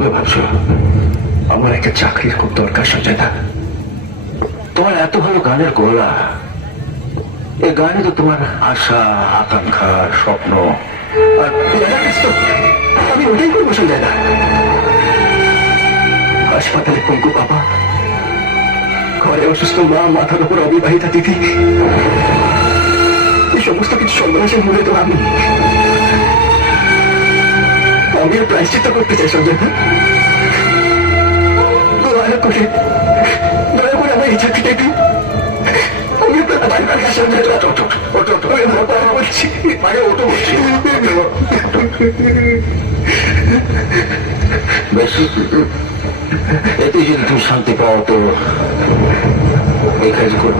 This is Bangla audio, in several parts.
করবে ভাবছ? আমার একটা চাকরির খুব দরকার সঞ্জয়দা। তোমার এত ভালো গানের গলা। এই গানে তো তোমার আশা, আকাঙ্ক্ষা, স্বপ্ন আর আমি ওটাই করব সঞ্জয়দা। হাসপাতালে পঙ্কু বাবা, ঘরে অসুস্থ মা, মাথার উপর অবিবাহিতা দিদি এই সমস্ত কিছু সর্বনাশের মূলে তো আমি। আমি আর প্রায়শ্চিত্ত করতে চাই সঞ্জয় দয়া করে দয়া করে আমার এই চাকরিটা দিন আমি আপনার বারবার সঞ্জয় ওটো ওটো ওটো ওটো আমি বারবার বলছি মানে ওটো বলছি। বেশ এতে যদি তুমি শান্তি পাও তো এই কাজ করো।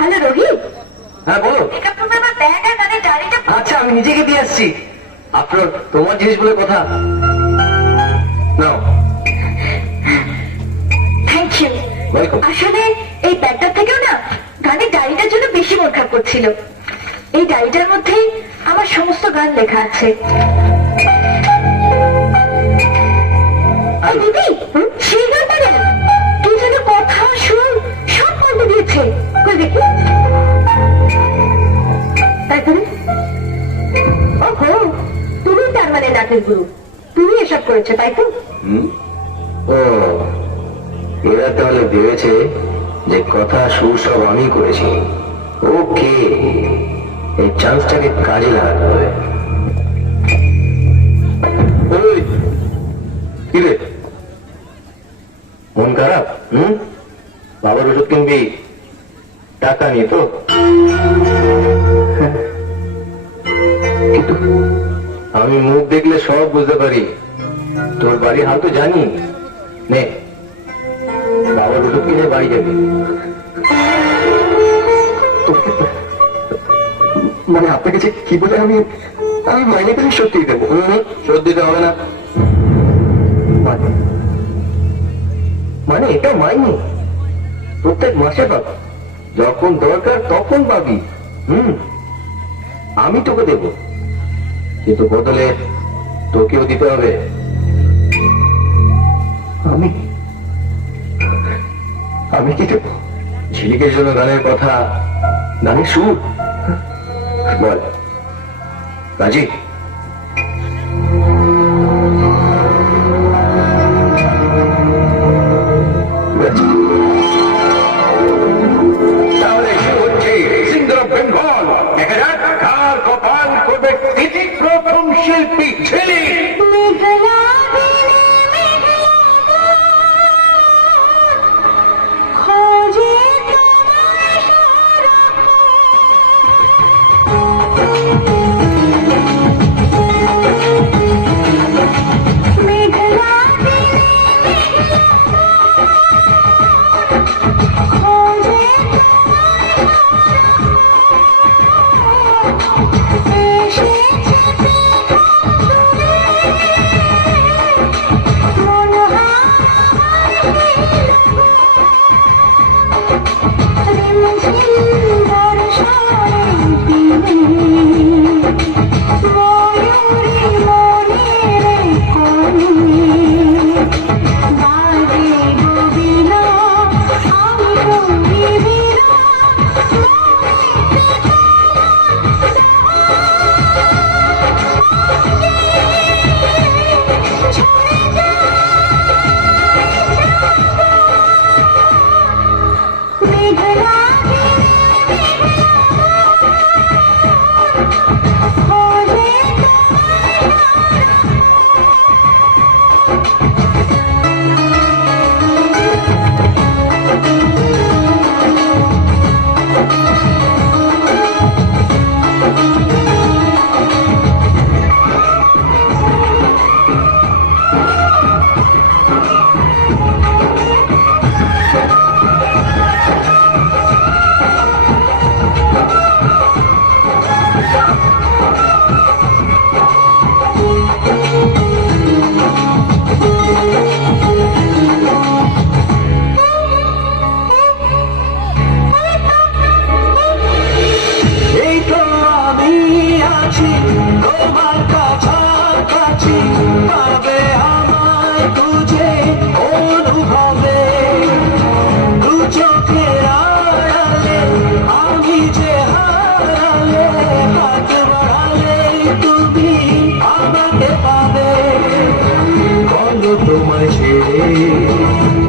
হ্যালো রোহিত। হ্যাঁ বলো। এটা তুমি আমার ব্যাগ আর গাড়ির ডাড়িটা আচ্ছা আমি নিজেকে দিয়ে আসছি। আপনার তোমার জিনিস বলে কথা। নাও। থ্যাংক ইউ ওয়েলকাম আসলে এই ব্যাগটার থেকেও না গানের ডায়েরিটার জন্য বেশি মন খারাপ করছিল। এই ডায়েরিটার মধ্যে আমার সমস্ত গান লেখা আছে। দিদি সেই গান মানে গুরু। তুমি এসব করেছ তাই তো? ও এরা তাহলে ভেবেছে যে কথা সুর সব আমি করেছি। ওকে এই চান্সটাকে কাজে লাগাতে হবে। মন খারাপ? হুম? বাবার ওষুধ কিনবি? টাকা নিয়ে তো? কিন্তু আমি মুখ দেখলে সব বুঝতে পারি। তোর বাড়ি হাল তো জানি। নে বাবার ওষুধ কিনে বাড়ি যাবি। মানে আপনাকে যে কি বলে আমি আমি মাইনে পেলে সত্যি দেবো। সত্যি দিতে হবে না। মানে? মানে এটা মাইনে? প্রত্যেক মাসে পাব। যখন দরকার তখন পাবি। হুম, আমি তোকে দেব। কিন্তু বদলে তোকেও দিতে হবে। আমি? আমি কি দেবো? ঝিলিকের জন্য গানের কথা গানের সুর? বল। রাজি। রাজি। শিল্পী ছেলে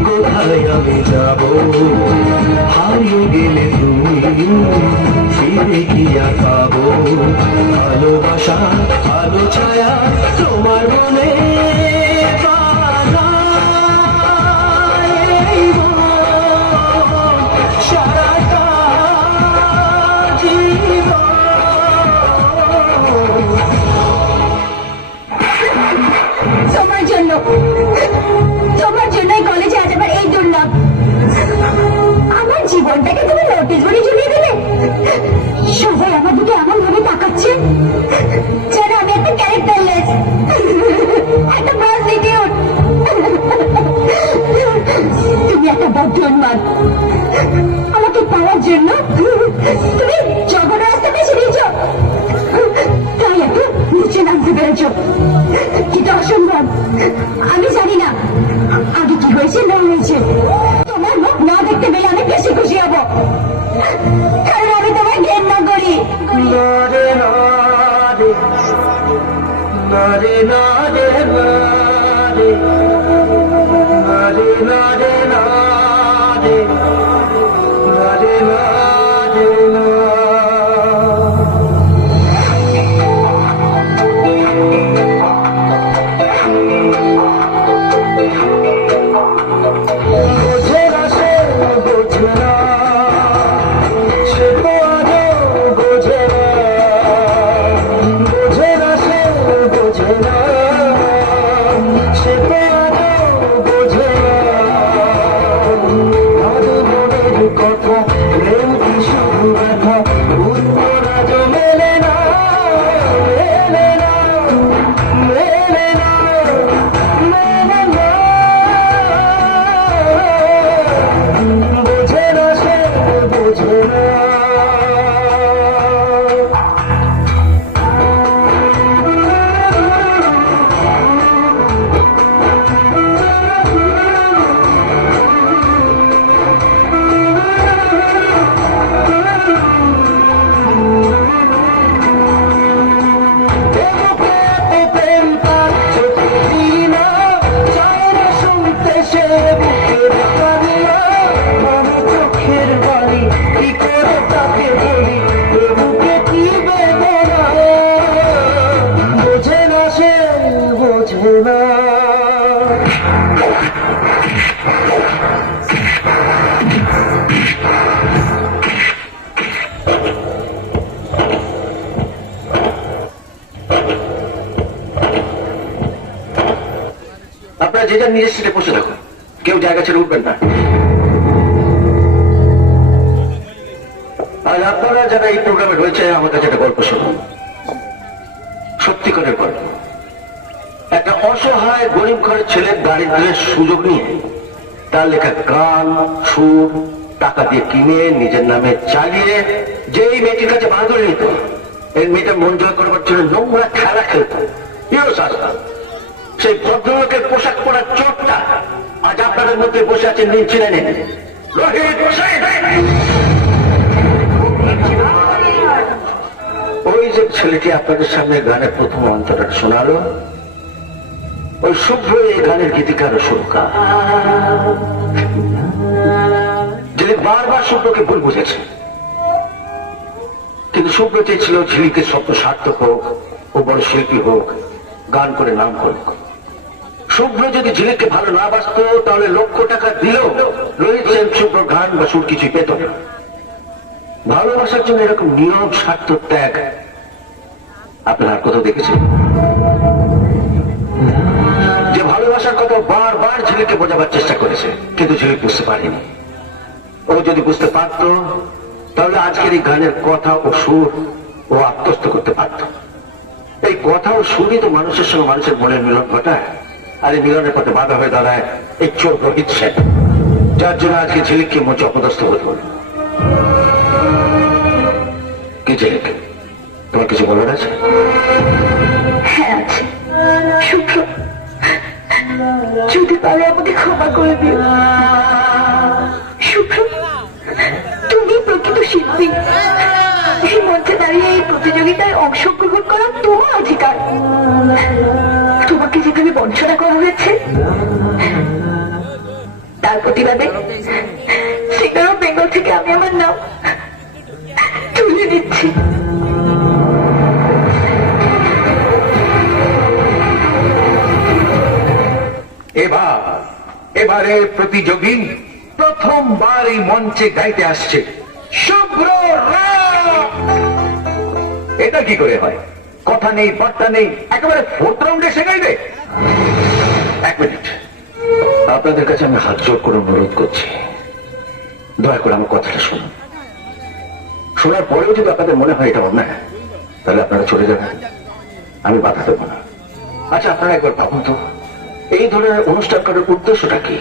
কোথায় আমি যাব? হারিয়ে গেলে তুমি ফিরে কি আর ভালোবাসা, ভালো ছায়া, তোমার মনে বানাই মন আমার তুমি নোটিশ বলে ঝুলিয়ে দিলে সবাই আমার দিকে এমন ভাবে তাকাচ্ছে যেন আমি একটা ক্যারেক্টারলেস একটা প্রস্টিটিউট তুমি একটা বদ্ধ উন্মাদ আমাকে পাওয়ার জন্য তুমি জগৎ বেছে নিয়েছো তাই এত নিচে নামতে পেরেছ। এটা অসম্ভব। আমি জানি না। আগে কি হয়েছে, না হয়েছে। জায়গা ছেড়ে উঠবেন না। আর আপনারা যারা এই প্রোগ্রামে রয়েছে কাছে একটা গল্প শুনুন। সত্যিকারের গল্প একটা অসহায় গরিব ঘরের ছেলের দারিদ্রের সুযোগ নিয়ে তার লেখা গান, সুর, টাকা দিয়ে কিনে নিজের নামে চালিয়ে যেই মেয়েটির কাছে বাঁধল নিত, এই মেয়েটা মন জয় করবার জন্য নোংরা খেলা খেলত। সেই ভদ্রলোকের পোশাক পরার চোটটা আজ আপনাদের মধ্যে বসে আছেন নীল ছিলেন। সেন। ওই যে ছেলেটি আপনাদের সামনে গানের প্রথম অন্তরটা শোনালো, ওই শুভ্র এই গানের গীতিকার সুরকার। যিনি বারবার শুভ্রকে ভুল বুঝেছে। কিন্তু শুভ্র চেয়েছিল ঝিলিকের স্বপ্ন সার্থক হোক, ও বড় শিল্পী হোক, গান করে নাম করুক শুভ্র যদি ঝিলিককে ভালো না বাসত, তাহলে লক্ষ টাকা দিলেও রোহিত সেন শুভ্র গান বা সুর কিছু পেত ভালোবাসার জন্য এরকম নিয়ম স্বার্থ ত্যাগ আপনারা কোথাও দেখেছেন? যে ভালোবাসার কথা বারবার ঝিলিককে বোঝাবার চেষ্টা করেছে, কিন্তু ঝিলিক বুঝতে পারেনি। ও যদি বুঝতে পারত, তাহলে আজকের এই গানের কথা ও সুর ও আত্মস্থ করতে পারত। এই কথা ও সুরই তো মানুষের সঙ্গে মানুষের মনের মিলন ঘটায়। আর এই মিলনের পথে বাধা হয়ে দাঁড়ায় এই চোর সেন। যার জন্য আজকে ঝিলিককে মঞ্চে অপদস্থ হতে হল কি ঝিলিক তোমার কিছু বলার আছে? হ্যাঁ যদি পারে আমাকে ক্ষমা করে দিও। শুভ্র, তুমি প্রকৃত শিল্পী। এই মঞ্চে দাঁড়িয়ে এই প্রতিযোগিতায় অংশগ্রহণ করা তোমার অধিকার। যেখানে বঞ্চনা করা হয়েছে, তার প্রতিবাদে সিঙ্গার বেঙ্গল থেকে আমি আমার নাম তুলে দিচ্ছি এবার, এবারে প্রতিযোগী প্রথমবার এই মঞ্চে গাইতে আসছে শুভ্র। এটা কি করে হয় কথা নেই, বার্তা নেই, একেবারে ফোর্থ রাউন্ডে এসে গাইবে এক মিনিট। আপনাদের কাছে আমি হাত জোর করে অনুরোধ করছি। দয়া করে আমার কথাটা শুনুন। শোনার পরেও যদি আপনাদের মনে হয় এটা অন্যায়, তাহলে আপনারা চলে যাবেন। আমি বাধা দেবো না। আচ্ছা আপনারা একবার ভাবুন তো, এই ধরনের অনুষ্ঠান করার উদ্দেশ্যটা কি?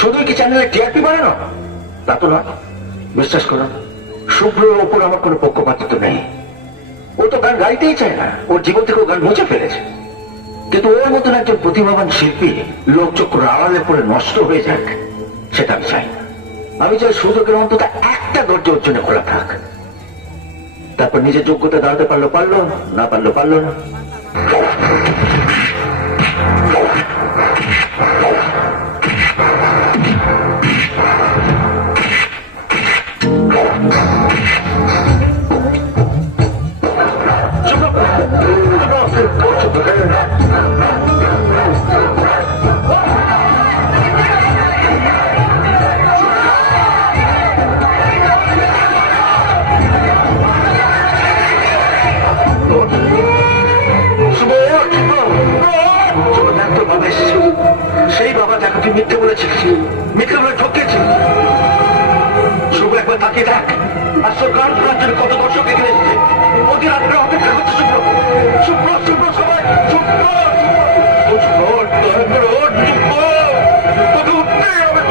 শুধুই কি চ্যানেলে টিআরপি বাড়ানো তা তো না বিশ্বাস করুন শুভ্রের ওপর আমার কোনো পক্ষপাতিত্ব নেই। ও তো গান গাইতেই চায় না। ওর জীবন থেকে ও গান মুছে ফেলেছে। কিন্তু ওর মতন একজন প্রতিভাবান শিল্পী লোকচক্র আড়ালে পড়ে নষ্ট হয়ে যাক, সেটা আমি চাই না। আমি চাই সুযোগের অন্তত একটা দরজা ওর জন্য খোলা থাক। তারপর নিজের যোগ্যতা দাঁড়াতে পারল পারল না পারল পারল না। মিথ্যে বলেছিস মিথ্যে ঠকেছি শুভ একবার তাকিয়ে দেখ। আর সরকার ধরার জন্য কত দর্শক এখানে এসেছে। ওদের অপেক্ষা করছে শুভ্র। শুভ্র শুভ্র সবাই। শুভ্র শুভ্র। শুভ্র শুভ্র তোকে উঠতেই হবে।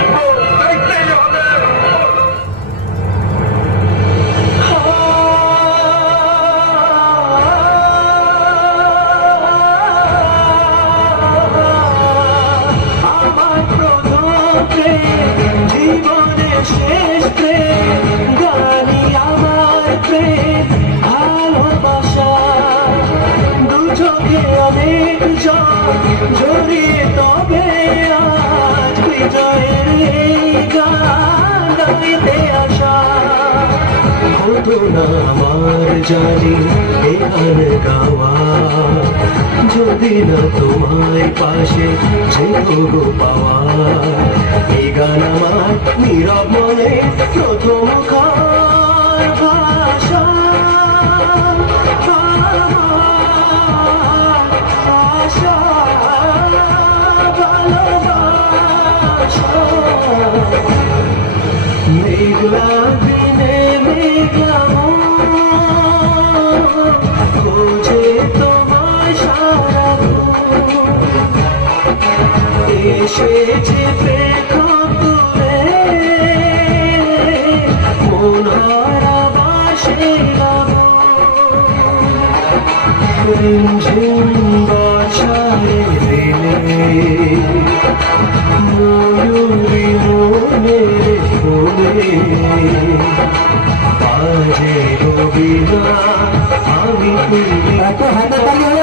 গাইতে আসা। হতো না আমার জানি এখানে গাওয়া। যদি না তোমায় পাশে গো পাওয়া। এই গান আমার নীরব মনে প্রথম খার ভাষা। মেঘলা দিনে মেঘলা খোঁজে তোমায় সারা এসেছে প্রেক্ষক তুলে মনহারা বাসে ঝুম বাছায় দিলে ময়ূরী মনে রেখো আমি তুমি এত হাতে তালি হলো